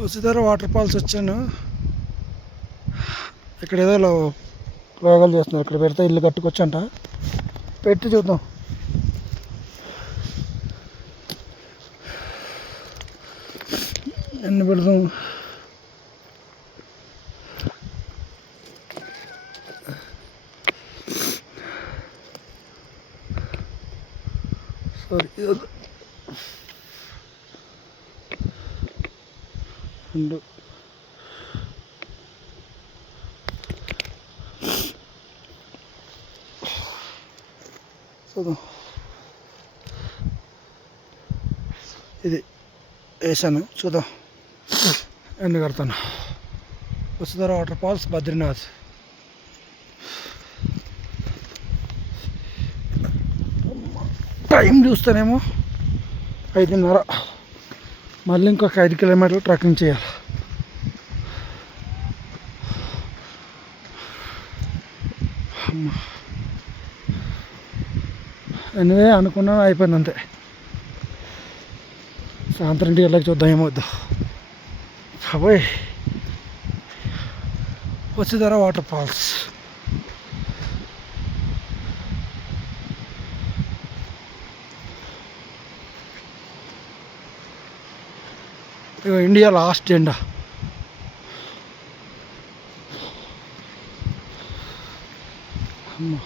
Vasudhara water falls వచ్చాను. ఇక్కడ ఏదో ప్రయోగాలు చేస్తున్నారు. ఇక్కడ పెడితే ఇల్లు కట్టుకొచ్చంట. పెట్టి చూద్దాం. ఎన్ని పెడదాం. సారీ, రెండు చూద్దాం. ఇది వేసాను, చూద్దాం ఎన్ని కడతాను. Vasudhara water falls, Badrinath. Time చూస్తానేమో 5:30. మళ్ళీ ఇంకొక 5 కిలోమీటర్లు ట్రెక్కింగ్ చేయాలి. ఎనివే అనుకున్నా అయిపోయింది అంతే. సాయంత్రం 2 గంటలకు చూద్దాం ఏమవుద్దు. బాబోయ్, Vasudhara water falls. India last జెండా. అమ్మా,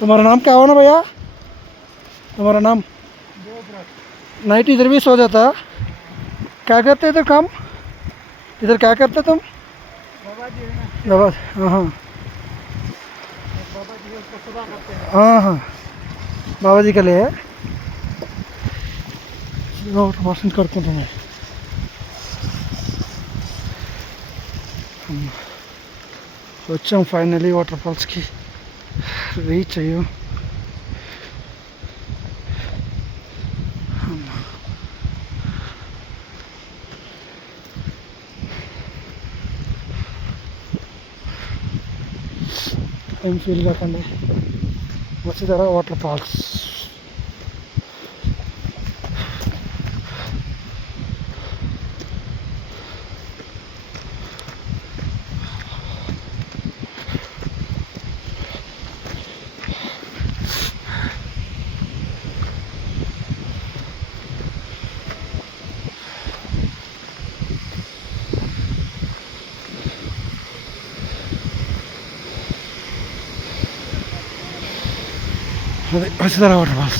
तुम्हारा नाम क्या हुआ ना भैया? तुम्हारा नाम? नाइट इधर भी सो जाता? क्या करते इधर काम? इधर क्या करते तुम? बाबा, हाँ हाँ हाँ, बाबा जी के लिए वाटर करते तुम्हें. వచ్చాం ఫైనలీ వాటర్ ఫాల్స్కి. రీచ్ అయ్యాం. ఏం ఫీల్ కాకండి. Vasudhara water falls. అదే వసుధర వాటర్ ఫాల్స్.